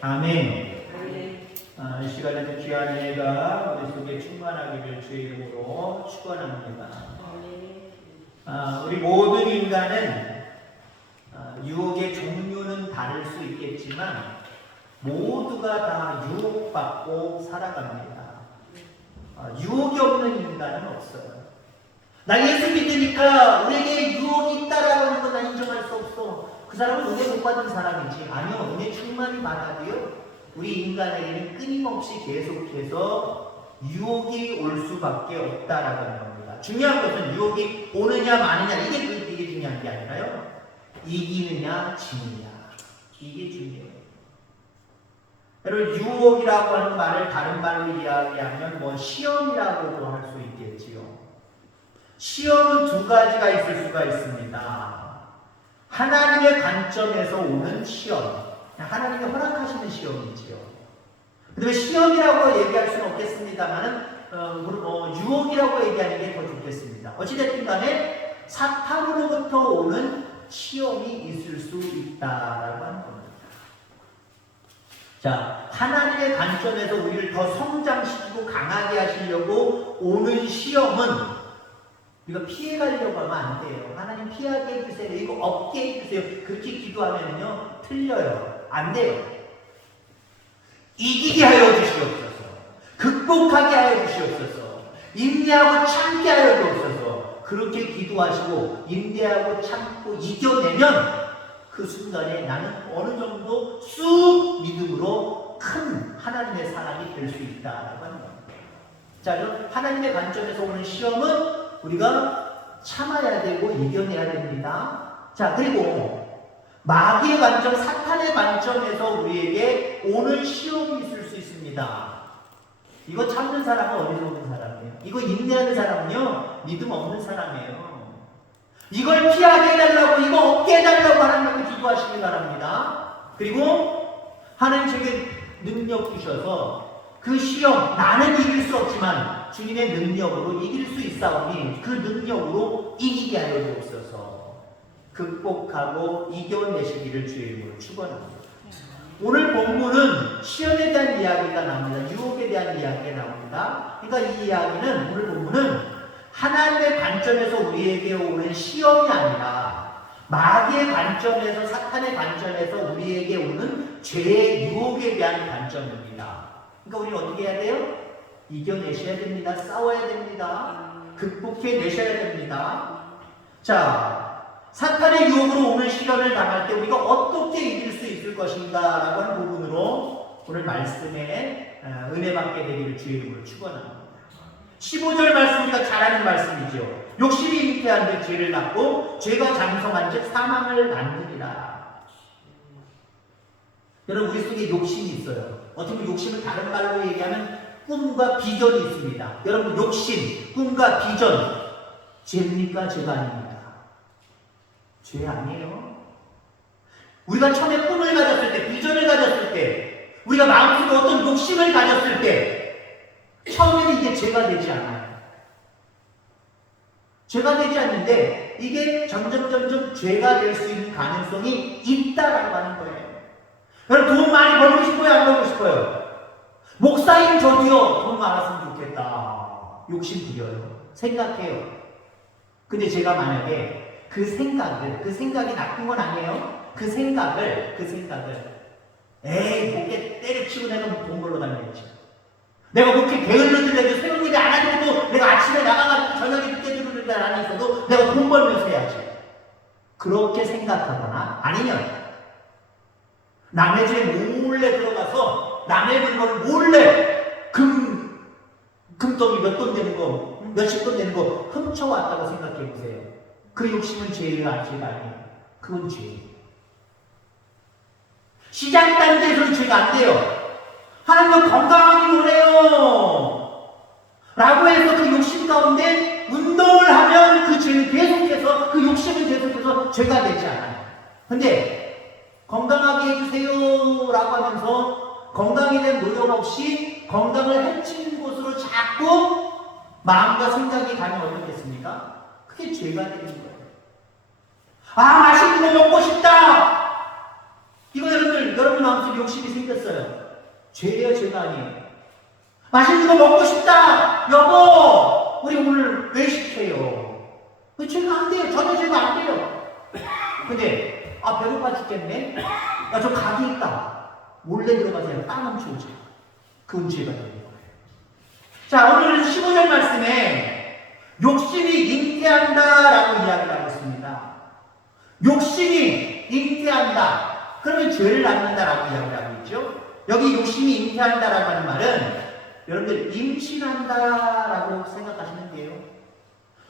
아멘. 이 시간에도 귀한 예가 우리 속에 충만하기를 주의 이름으로 축원합니다. 우리 모든 인간은 유혹의 종류는 다를 수 있겠지만 모두가 다 유혹받고 살아갑니다. 유혹이 없는 인간은 없어요. 나 예수 믿으니까 우리에게 유혹이 있다라고 하는 건 난 인정할 수 없어. 그 사람은 은혜 못 받은 사람이지. 아니요, 은혜 충만히 받아도요, 우리 인간에게는 끊임없이 계속해서 유혹이 올 수밖에 없다라고 하는 겁니다. 중요한 것은 유혹이 오느냐 마느냐 이게 중요한 게 아니라요, 이기느냐 지느냐 이게 중요해요. 여러분, 유혹이라고 하는 말을 다른 말로 이야기하면 시험이라고도 할 수 있겠지요. 시험은 두 가지가 있을 수가 있습니다. 하나님의 관점에서 오는 시험, 하나님이 허락하시는 시험이지요. 근데 시험이라고 얘기할 수는 없겠습니다만은 유혹이라고 얘기하는 게 더 좋겠습니다. 어찌됐든 간에 사탄으로부터 오는 시험이 있을 수 있다라고 하는 겁니다. 자, 하나님의 관점에서 우리를 더 성장시키고 강하게 하시려고 오는 시험은 이거 피해가려고 하면 안 돼요. 하나님 피하게 해주세요. 이거 없게 해주세요. 그렇게 기도하면요, 틀려요. 안 돼요. 이기게 하여 주시옵소서. 극복하게 하여 주시옵소서. 인내하고 참게 하여 주옵소서. 그렇게 기도하시고 인내하고 참고 이겨내면 그 순간에 나는 어느 정도 쑥 믿음으로 큰 하나님의 사람이 될 수 있다라고 하는 겁니다. 자, 하나님의 관점에서 오는 시험은 우리가 참아야 되고 이겨내야 됩니다. 자, 그리고 마귀의 관점, 사탄의 관점에서 우리에게 오는 시험이 있을 수 있습니다. 이거 참는 사람은 어리석은 사람이에요. 이거 인내하는 사람은요, 믿음 없는 사람이에요. 이걸 피하게 해달라고, 이거 없게 해달라고 하나님께 기도하시기 바랍니다. 그리고 하나님 제게 능력 주셔서 그 시험, 나는 이길 수 없지만 주님의 능력으로 이길 수 있사오니 그 능력으로 이기게 하여 주옵소서. 극복하고 이겨내시기를 주의 이름으로 축원합니다. 오늘 본문은 시험에 대한 이야기가 나옵니다. 유혹에 대한 이야기가 나옵니다. 그러니까 이 이야기는, 오늘 본문은 하나님의 관점에서 우리에게 오는 시험이 아니라 마귀의 관점에서, 사탄의 관점에서 우리에게 오는 죄의 유혹에 대한 관점입니다. 그러니까 우리는 어떻게 해야 돼요? 이겨내셔야 됩니다. 싸워야 됩니다. 극복해 내셔야 됩니다. 자, 사탄의 유혹으로 오는 시련을 당할 때 우리가 어떻게 이길 수 있을 것인가 라고 하는 부분으로 오늘 말씀에 은혜 받게 되기를 주의 이름으로 축원합니다. 15절 말씀 우리가 잘 아는 말씀이죠. 욕심이 잉태한 데 죄를 낳고 죄가 장성한 즉 사망을 낳느니라. 여러분, 우리 속에 욕심이 있어요. 어떻게 보면 욕심을 다른 말로 얘기하면 꿈과 비전이 있습니다. 여러분, 욕심, 꿈과 비전, 죄입니까? 죄가 아닙니까? 죄 아니에요. 우리가 처음에 꿈을 가졌을 때, 비전을 가졌을 때, 우리가 마음속에 어떤 욕심을 가졌을 때, 처음에는 이게 죄가 되지 않아요. 죄가 되지 않는데 이게 점점 죄가 될 수 있는 가능성이 있다라고 하는 거예요. 여러분, 돈 많이 벌고 싶어요? 안 벌고 싶어요? 목사님 저도요, 돈 많았으면 좋겠다. 욕심 부려요. 생각해요. 근데 제가 만약에 그 생각이 나쁜 건 아니에요. 그 생각을 에이, 목에 때려치고 내가 돈 벌러 다녀야지. 내가 목에 게을러 들려도 새벽 일이 안 하더라도 내가 아침에 나가가지고 저녁에 늦게 들어오는 날 안 있어도 내가 돈 벌면서 해야지. 그렇게 생각하거나, 아니면 남의 집에 몰래 들어가서 남의 물건을 몰래 금덩이 몇 돈 되는 거, 몇십 돈 되는 거 훔쳐왔다고 생각해 보세요. 그 욕심은 죄가 아니에요. 그건 죄예요. 시작 단계에서는 죄가 안 돼요. 하나님은 건강하기 원해요 라고 해서 그 욕심 가운데 운동을 하면 그 죄는 계속해서, 그 욕심은 계속해서 죄가 되지 않아요. 근데 건강하게 해주세요 라고 하면서 건강에 대한 노력 없이 건강을 해치는 곳으로 자꾸 마음과 생각이 가면 어떻겠습니까? 그게 죄가 되는 거예요. 아, 맛있는 거 먹고 싶다! 이거 여러분 마음속에 욕심이 생겼어요. 죄예요, 죄가 아니에요. 맛있는 거 먹고 싶다! 여보! 우리 오늘 외식해요. 죄가 안 돼요. 전혀 죄가 안 돼요. 근데, 배고파 죽겠네? 저 가게 있다. 몰래 들어가세요. 땅 훔쳐오지. 그건 죄가 되는 거예요. 자, 오늘 15절 말씀에 욕심이 잉태한다라고 이야기를 하고 있습니다. 욕심이 잉태한다. 그러면 죄를 낳는다라고 이야기를 하고 있죠. 여기 욕심이 잉태한다라고 하는 말은 여러분들 임신한다라고 생각하시면 돼요.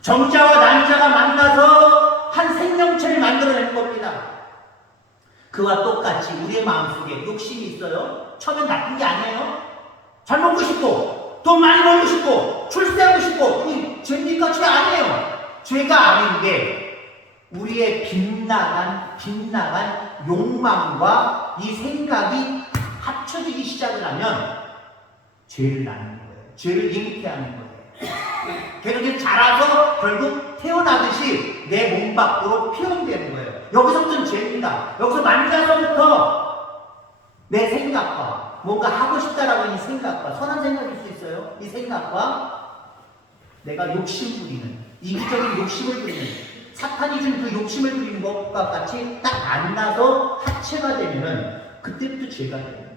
정자와 난자가 만나서 한 생명체를 만들어내는 겁니다. 그와 똑같이 우리의 마음속에 욕심이 있어요. 처음엔 나쁜 게 아니에요. 잘 먹고 싶고 돈 많이 벌고 싶고 출세하고 싶고 그게 죄입니까? 죄 아니에요. 죄가 아닌데 우리의 빗나간 욕망과 이 생각이 합쳐지기 시작을 하면 죄를 낳는 거예요. 죄를 잉태하는 거예요. 걔는 자라서 결국 태어나듯이 내 몸 밖으로 표현되는 거예요. 여기서부터는 죄입니다. 여기서 만나서부터 내 생각과 뭔가 하고 싶다라고 하는 이 생각과 선한 생각일 수 있어요. 이 생각과 내가 욕심 부리는 이기적인 욕심을 부리는 사탄이 준 그 욕심을 부리는 것과 같이 딱 만나서 하체가 되면은 그때부터 죄가 돼요.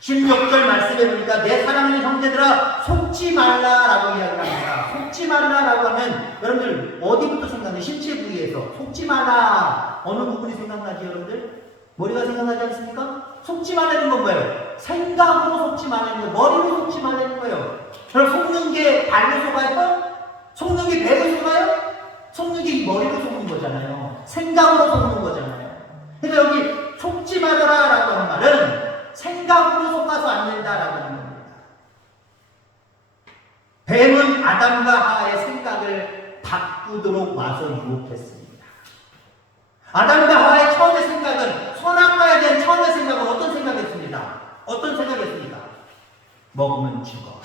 16절 말씀해 보니까 내 사랑하는 형제들아 속지 말라라고 이야기를 합니다. 속지 말라라고 하면 여러분들 어디부터 생각나요? 신체 부위에서 속지 말라 어느 부분이 생각나지 여러분들? 머리가 생각나지 않습니까? 속지 말라는 건 뭐예요? 생각으로 속지 말라는 거예요. 머리로 속지 말라는 거예요. 그럼 속는 게 발로 속아요? 속는 게 배로 속아요? 속는 게 이 머리로 속는 거잖아요. 생각으로 속는 거잖아요. 그래서 여기 속지 말아라라고 하는 말은 생각으로 속아서 안 된다라고 하는 겁니다. 뱀은 아담과 하와의 생각을 바꾸도록 와서 유혹했습니다. 아담과 하와의 처음의 생각은 선악과에 대한 처음의 생각은 어떤 생각이었습니다? 어떤 생각이었습니까? 먹으면 죽어.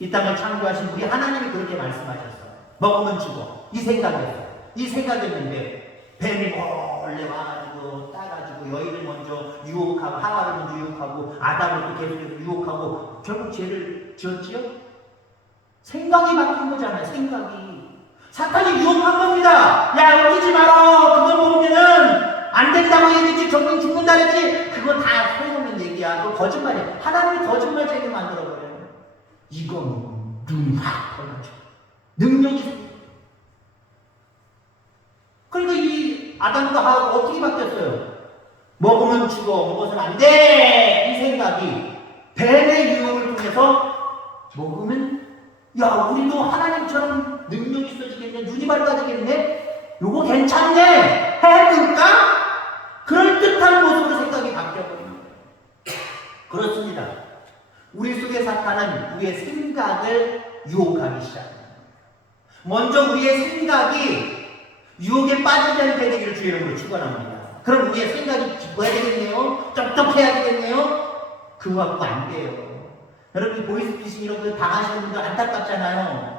이 땅을 창조하신 우리 하나님이 그렇게 말씀하셨어요. 먹으면 죽어. 이 생각이었어요. 이 생각이었는데 뱀이 몰래 와가지고 따가지고 여인을 먼저 유혹하고 하와를 먼저 유혹하고 아담을 또 계속해서 유혹하고 결국 죄를 지었지요? 생각이 바뀐 거잖아요. 생각이. 사탄이 유혹한 겁니다. 야 웃기지 마라. 그거 먹으면은 안 된다고 얘기했지. 정말 죽는다 그랬지. 그거 다 소용없는 얘기야. 그거 거짓말이야. 하나님이 거짓말쟁이 만들어버려요. 이건 눈이 확 떠나죠. 능력이 생겨. 그러니까 이 아담과 하와가 어떻게 바뀌었어요? 먹으면 죽어, 먹어서는 안 돼! 이 생각이 뱀의 유혹을 통해서 먹으면 야 우리도 하나님처럼 능력이 있어지겠네, 눈이 밝아지겠네, 요거 괜찮네, 해볼까? 그럴듯한 모습으로 생각이 바뀌어버립니다. 그렇습니다. 우리 속의 사탄은 우리의 생각을 유혹하기 시작합니다. 먼저 우리의 생각이 유혹에 빠지지 않게 되기를 주의 이름으로 축원합니다. 그럼 우리의 생각이 깊어야 되겠네요. 똑똑해야 되겠네요. 그거 갖고 안 돼요. 여러분 보이스피싱 이런 거 당하시는 분들 안타깝잖아요.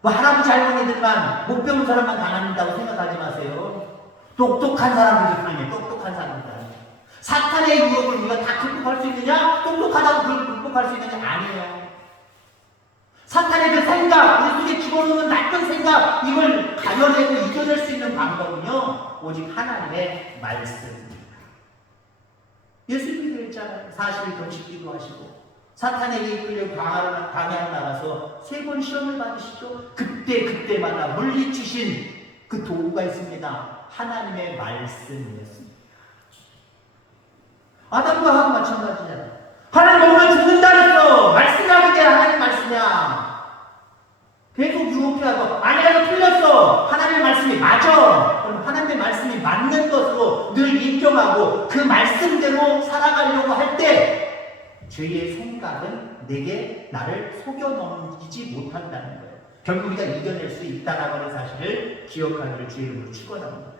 뭐 할아버지 할머니들만 못 배운 사람만 당한다고 생각하지 마세요. 똑똑한 사람들이 당해. 똑똑한 사람들. 사탄의 유혹을 우리가 다 극복할 수 있느냐? 똑똑하다고 그걸 극복할 수 있느냐? 아니에요. 사탄의 그 생각, 우리 속에 집어넣는 나쁜 생각, 이걸 가려내고 이겨낼 수 있는 방법은요, 오직 하나님의 말씀입니다. 예수님이 그랬잖아요. 40일 금식 기도하시고 사탄에게 이끌려 광야로 나가서 3번 시험을 받으시죠. 그때마다 물리치신 그 도구가 있습니다. 하나님의 말씀이었습니다. 아담과 하와 마찬가지잖아요. 하나님 먹으면 죽는다 그랬어. 말씀하게 돼. 하나님 말씀이야. 계속 유혹해하고 아니야 틀렸어. 하나님의 말씀이 맞아. 그럼 하나님의 말씀이 맞는 것으로 늘 인정하고 그 말씀대로 살아가려고 할 때 죄의 생각은 내게 나를 속여 넘기지 못한다는 거예요. 결국 우리가 이겨낼 수 있다라고 하는 사실을 기억하기를 주의 이름으로 축원합니다.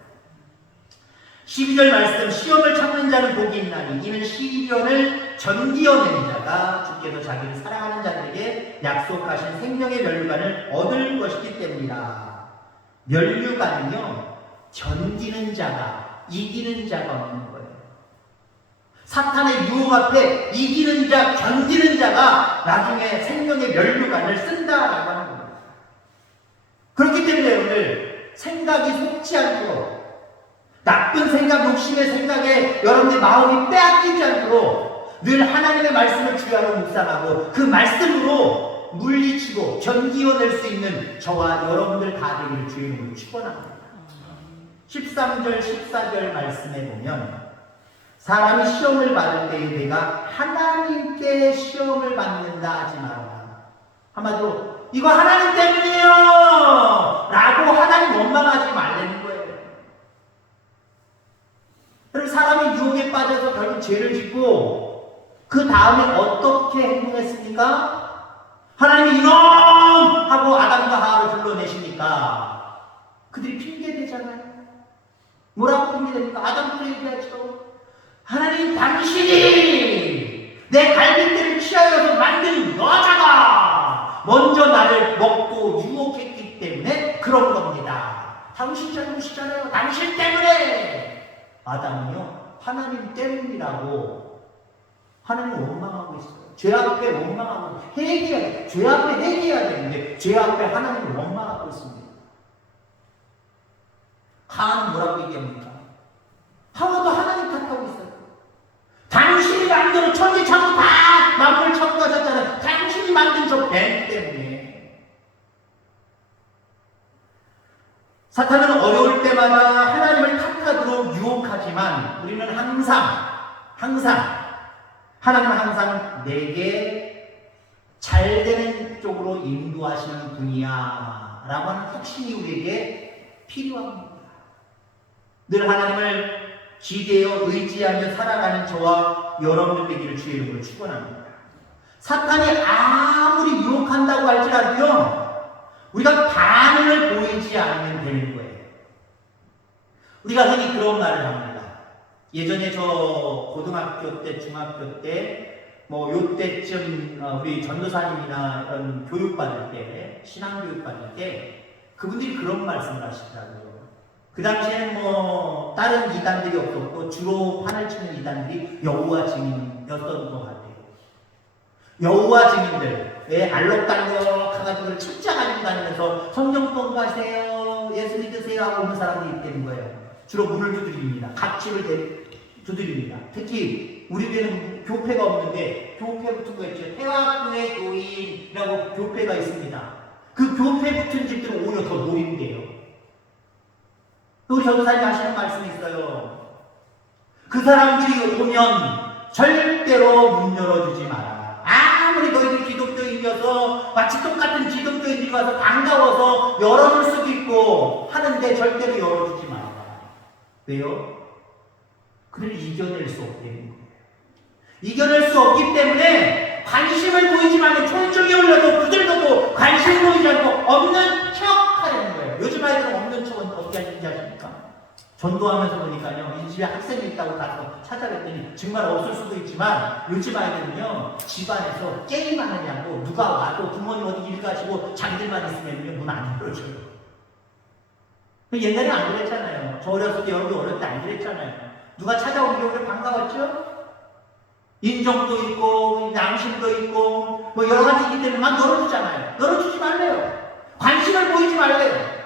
12절 말씀, 시험을 참는 자는 복이 있나니 이는 시련을 전기어낸 자가 주께서 자기를 사랑하는 자들에게 약속하신 생명의 면류관을 얻을 것이기 때문이라. 면류관은요, 견디는 자가 이기는 자가 없는 거예요. 사탄의 유혹 앞에 이기는 자, 견디는 자가 나중에 생명의 면류관을 쓴다라고 하는 겁니다. 그렇기 때문에 여러분들 생각이 속지 않도록, 나쁜 생각, 욕심의 생각에 여러분의 마음이 빼앗기지 않도록 늘 하나님의 말씀을 주야로 묵상하고 그 말씀으로 물리치고 견디어낼 수 있는 저와 여러분들 다 되기를 주의 이름으로 축원합니다. 13절, 14절 말씀에 보면 사람이 시험을 받을 때에 내가 하나님께 시험을 받는다 하지 말아라. 한마디로 이거 하나님 때문이에요 라고 하나님 원망하지 말라는 거예요. 그리고 사람이 유혹에 빠져서 결국 죄를 짓고 그 다음에 어떻게 행동했습니까? 하나님이 이놈! 하고 아담과 하와를 불러내십니까? 그들이 핑계대잖아요. 뭐라고 핑계됩니까? 아담도 얘기하죠. 하나님 당신이 내 갈빗대를 취하여서 만든 여자가 먼저 나를 먹고 유혹했기 때문에 그런 겁니다. 당신 잘못이잖아요. 당신 때문에. 아담이요 하나님 때문이라고 하나님을 원망하고 있어요. 죄 앞에 원망하고 회개해야, 죄 앞에 회개해야 되는데 죄 앞에 하나님을 원망하고 있습니다. 하나는 뭐라고 얘기합니까? 하와도 하나님 탓하고 있어요. 당신이 만든 천지창조 다 만물 창조하셨잖아요. 당신이 만든 저 뱀 때문에. 사탄은 어려울 때마다 하나님을 탓하도록 유혹하지만 우리는 항상 하나님은 항상 내게 잘 되는 쪽으로 인도하시는 분이야 라고 하는 확신이 우리에게 필요합니다. 늘 하나님을 기대어 의지하며 살아가는 저와 여러분들 되기를 주의 이름으로 축원합니다. 사탄이 아무리 유혹한다고 할지라도요 우리가 반응을 보이지 않으면 되는 거예요. 우리가 흔히 그런 말을 합니다. 예전에 저 고등학교 때, 중학교 때 뭐 요때쯤 우리 전도사님이나 이런 교육받을 때, 신앙교육 받을 때 그분들이 그런 말씀을 하시더라고요. 그 당시에는 뭐 다른 이단들이 없었고 주로 판을 치는 이단들이 여호와 증인이었던 것 같아요. 여호와 증인들 왜 알록달록 가가지고 책자 가지고 다니면서 성경 공부하세요, 예수 믿으세요 하고 오는 사람들이 있다는 거예요. 주로 문을 두드립니다. 갑집을 두드립니다. 특히 우리 교회는 교패가 없는데 교패 붙은 거 있죠. 해화교회 교인이라고 교패가 있습니다. 그 교패 붙은 집들은 오히려 더 노린대요. 우리 전도사님 하시는 말씀이 있어요. 그 사람들이 오면 절대로 문 열어주지 마라. 아무리 너희들이 기독교인이어서 마치 똑같은 기독교인들이 와서 반가워서 열어줄 수도 있고 하는데 절대로 열어주지 마라. 왜요? 그를 이겨낼 수 없기 때문에. 이겨낼 수 없기 때문에 관심을 보이지 말고 총종이 올려도 부들고도 관심 보이지 않고 없는 척 하려는 거예요. 요즘 아이들은 없는 척은 어떻게 하는지 아십니까? 전도하면서 보니까요, 이 집에 학생이 있다고 가서 찾아뵀더니 정말 없을 수도 있지만 요즘 아이들은요, 집안에서 게임하느냐고 누가 와도 부모님 어디 일 가시고 자기들만 있으면 문 안 열어줘요. 옛날에 안 그랬잖아요. 저 어렸을 때, 여러분 어렸을 때 안 그랬잖아요. 누가 찾아오는 게 오히려 반가웠죠? 인정도 있고, 양심도 있고, 뭐 여러 가지 있기 때문에 막 열어주잖아요. 열어주지 말래요. 관심을 보이지 말래요.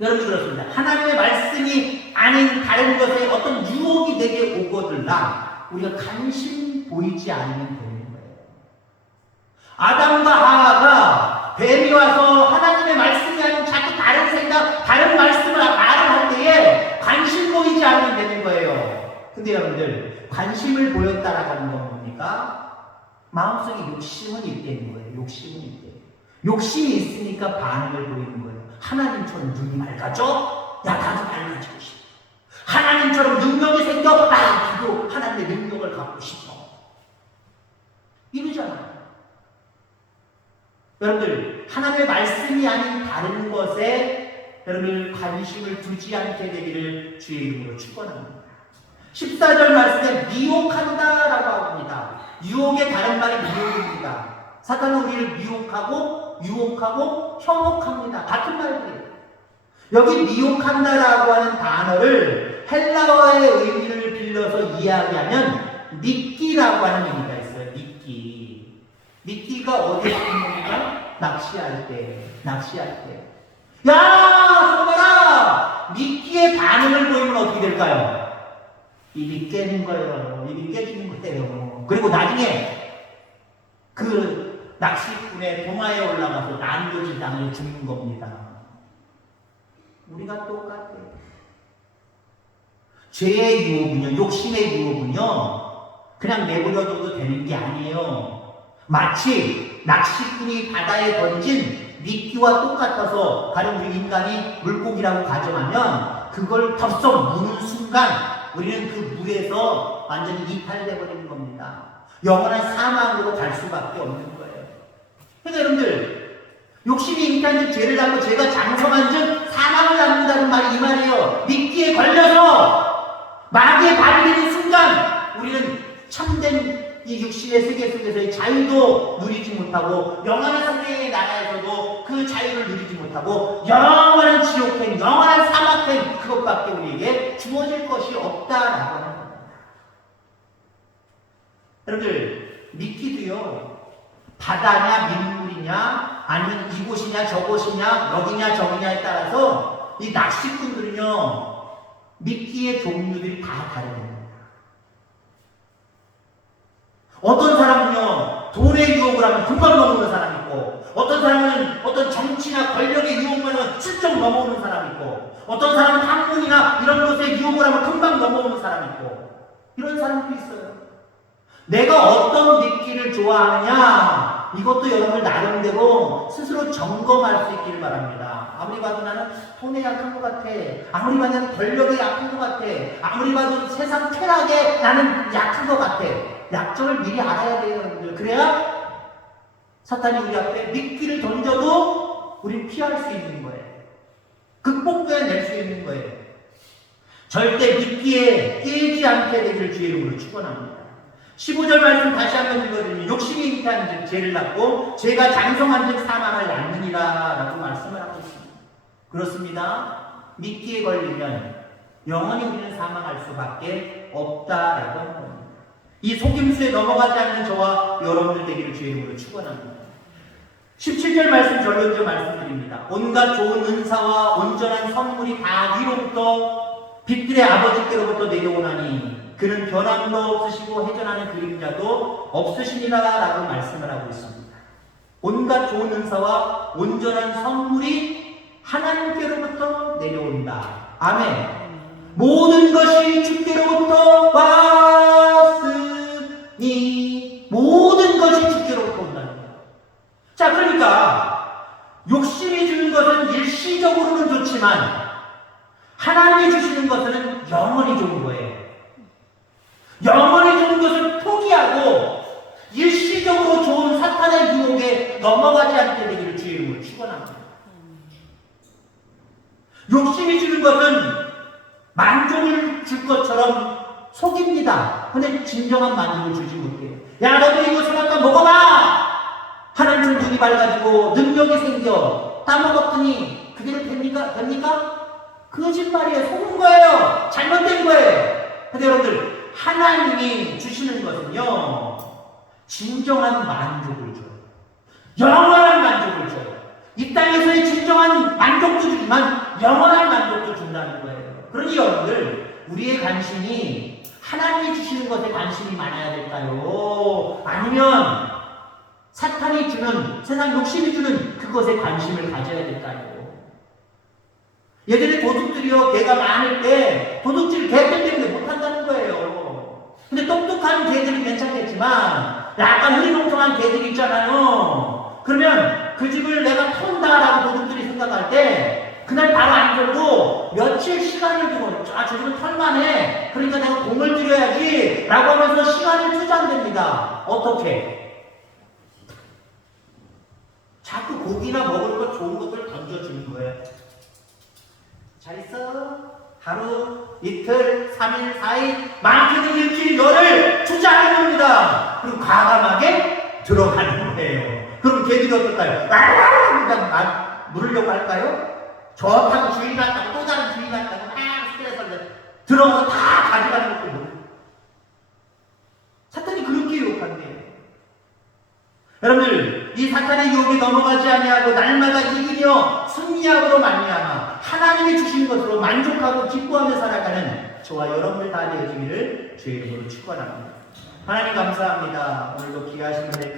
여러분 그렇습니다. 하나님의 말씀이 아닌 다른 것에 어떤 유혹이 내게 오거들라 우리가 관심 보이지 않으면 되는 거예요. 아담과 하와가 뱀이 와서 하나님의 말씀이 아닌 자꾸 다른 생각, 다른 말씀을 말을 할 때에 관심 보이지 않으면 되는 거예요. 근데 여러분들 관심을 보였다라고 하는 건 뭡니까? 마음속에 욕심은 있다는 거예요. 욕심은 있대. 욕심이 있으니까 반응을 보이는 거예요. 하나님처럼 눈이 맑아져? 야, 나도 맑아지고 싶어. 하나님처럼 능력이 생겨? 나도 하나님의 능력을 갖고 싶어. 이러잖아요. 여러분들, 하나님의 말씀이 아닌 다른 것에 여러분들 관심을 두지 않게 되기를 주의 이름으로 축원합니다. 14절 말씀에 미혹한다라고 합니다. 유혹의 다른 말이 미혹입니다. 사탄은 우리를 미혹하고 현혹합니다. 같은 말들이에요. 여기 미혹한다라고 하는 단어를 헬라어의 의미를 빌려서 이야기하면 미끼라고 하는 의미가 있어요. 미끼. 미끼가 어디에 쓰는 겁니까? 낚시할 때. 야! 정말아! 미끼의 반응을 보이면 어떻게 될까요? 입이 깨는 거예요. 입이 깨지는 거예요. 그리고 나중에 그 낚시꾼의 도마에 올라가서 난도질 당해 죽는 겁니다. 우리가 똑같아요. 죄의 유혹은요, 욕심의 유혹은요, 그냥 내버려둬도 되는 게 아니에요. 마치 낚시꾼이 바다에 던진 미끼와 똑같아서 다른 우리 인간이 물고기라고 가정하면 그걸 덥석 무는 순간 우리는 그 물에서 완전히 이탈돼 버리는 겁니다. 영원한 사망으로 갈 수밖에 없는 거예요. 그래서 여러분들 욕심이 잉태한 즉 죄를 낳고 죄가 장성한 즉 사망을 낳는다는 말이 이 말이에요. 미끼에 걸려서 마귀에 발이 되는 순간 우리는 참된 이 육신의 세계 속에서의 자유도 누리지 못하고 영원한 성령의 나라에서도 그 자유를 누리지 못하고 영원한 지옥행, 영원한 사막행 그것밖에 우리에게 주어질 것이 없다라고 하는 겁니다. 여러분들 미끼도요 바다냐 민물이냐 아니면 이곳이냐 저곳이냐 여기냐 저기냐에 따라서 이 낚시꾼들은요 미끼의 종류들이 다 다릅니다. 어떤 사람은요 돈의 유혹을 하면 금방 넘어오는 사람이 있고 어떤 사람은 어떤 정치나 권력의 유혹을 하면 슬쩍 넘어오는 사람이 있고 어떤 사람은 학문이나 이런 것에 유혹을 하면 금방 넘어오는 사람이 있고 이런 사람도 있어요. 내가 어떤 미끼를 좋아하느냐 이것도 여러분들 나름대로 스스로 점검할 수 있기를 바랍니다. 아무리 봐도 나는 돈에 약한 것 같아. 아무리 봐도 나는 권력에 약한 것 같아. 아무리 봐도 세상 쾌락에 나는 약한 것 같아. 약점을 미리 알아야 돼요, 여러분들. 그래야 사탄이 우리 앞에 미끼를 던져도 우린 피할 수 있는 거예요. 극복해낼 수 있는 거예요. 절대 미끼에 깨지 않게 되기를 주의 이름으로 축원합니다. 15절 말씀 다시 한번 읽어드리면 욕심이 잉태한 즉 죄를 낳고 죄가 장성한 즉 사망을 낳느니라 라고 말씀을 하고 있습니다. 그렇습니다. 미끼에 걸리면 영원히 우리는 사망할 수밖에 없다라고 하는 겁니다. 이 속임수에 넘어가지 않는 저와 여러분들 되기를 주의 이름으로 축원합니다. 17절 말씀 전론적 말씀드립니다. 온갖 좋은 은사와 온전한 선물이 다 위로부터 빛들의 아버지께로부터 내려오나니 그는 변함도 없으시고 회전하는 그림자도 없으시니라 라고 말씀을 하고 있습니다. 온갖 좋은 은사와 온전한 선물이 하나님께로부터 내려온다. 아멘. 모든 것이 주께로부터 왔으니 모든 것이 주께로부터 온다는 거예요. 자, 그러니까 욕심이 주는 것은 일시적으로는 좋지만 하나님이 주시는 것은 영원히 좋은 거예요. 영원히 좋은 것을 포기하고 일시적으로 좋은 사탄의 유혹에 넘어가지 않게 되기를 주의 이름으로 축원합니다. 욕심이 주는 것은 만족을 줄 것처럼 속입니다. 근데 진정한 만족을 주지 못해요. 야, 너도 이거 생각만 먹어봐! 하나님 눈이 밝아지고 능력이 생겨 따먹었더니 그게 됩니까? 거짓말이에요. 속은 거예요. 잘못된 거예요. 근데 여러분들 하나님이 주시는 것은요 진정한 만족을 줘요. 영원한 만족을 줘요. 이 땅에서의 진정한 만족도 주지만 영원한 만족도 준다는 거예요. 그러니 여러분들 우리의 관심이 하나님이 주시는 것에 관심이 많아야 될까요? 아니면 사탄이 주는 세상 욕심이 주는 그것에 관심을 가져야 될까요? 예전에 도둑들이요 개가 많을 때 도둑질 개들 때문에 못한다는 거예요. 근데 똑똑한 개들은 괜찮겠지만 약간 흐리멍텅한 개들이 있잖아요. 그러면 그 집을 내가 턴다라고 도둑들이 생각할 때 그날 바로 안 털고 며칠 시간을 두고 저 집은 털만해. 그러니까 내가 공을 들여야지 라고 하면서 시간을 투자한답니다. 어떻게? 자꾸 고기나 먹을 것 좋은 것들 던져주는 거예요. 잘 있어? 하루, 이틀, 3일, 4일, 많게는 일주일, 열흘 투자하는 겁니다. 그리고 과감하게 들어가는 거예요. 그럼 걔들이 어떨까요? 물으려고 할까요? 저 타고 주인 같다고 또 다른 주인 같다고 막 스트레스를 들어가서 다 가져가는 것도 모르고. 사탄이 그렇게 유혹한대요. 여러분들, 이 사탄의 유혹에 넘어가지 아니하고 날마다 이기며 승리함으로 말미암아 하나님이 주신 것으로 만족하고 기뻐하며 살아가는 저와 여러분들 다 되어지기를 주의 이름으로 축원합니다. 하나님 감사합니다. 오늘도 귀하신 은혜